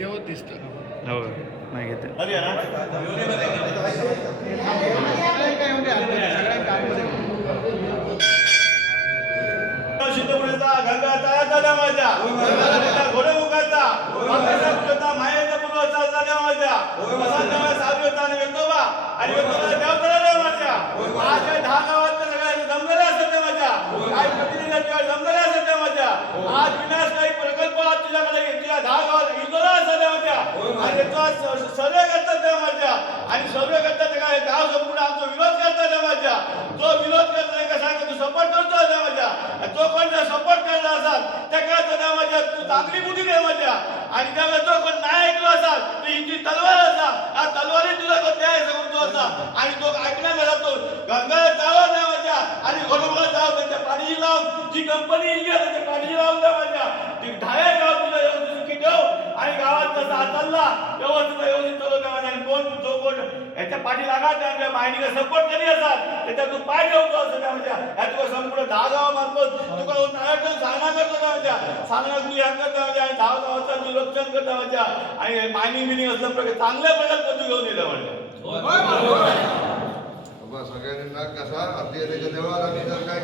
तेव्हा दिसतं. हो नाही घेते. सिद्धपुरीचा गंगा तळाचा माझ्या घोडेमुखाचा मायेचा पूर्वचा झाल्या माझ्या साधूचा आणि वेतोबा आणि वेतोबा देवतळा माझ्या आज 10 गावात सगळ्या जमलेल्या असतात माझ्या काय प्रतिनिधी जमलेल्या असतात माझ्या आज विनाशकारी प्रकल्प तुझ्याकडे तुझ्या 10 गावात इंदोरा असतात माझ्या आणि तो सर्वे करतात माझ्या आणि सर्वे करतात काय गाव संपूर्ण आमचा विरोध करतात माझ्या तो विरोध करताना का सांग तू सपोर्ट करतो माझ्या तो कोण सपोर्ट करणार असाल त्या काय माझ्या तू चांगली बुद्धी दे माझ्या आणि त्यामुळे जो कोण नाही ऐकलो असाल तर ही तलवार असा या तलवारी तुला कोण न्याय करतो असा आणि तो ऐकण्याला जातो गंगा जावं नाही माझ्या आणि घोडमुळा जावं त्यांच्या पाणी लावून जी कंपनी येईल त्याच्या पाणी लावून द्या माझ्या ती ढाळे गाव तुला व्यवस्थित ठेव आणि गावात कसा चालला व्यवस्थित चालू द्या माझ्या आणि कोण जो कोण याच्या पाठी लागा त्या माहितीला सपोर्ट करी असाल त्याच्या तू पाय ठेवतो असं त्या माझ्या ह्या तुला संपूर्ण 10 गावामार्फत तुका सांगणार करतो त्या माझ्या सांगणार तू या करता माझ्या आणि 10 गावाचं तू रक्षण करता माझ्या आणि मायनिंग बिनिंग असल्या प्रकारे चांगल्या प्रकारे तू घेऊन येतं म्हणजे सगळ्यांना कसा आपली देवाला काय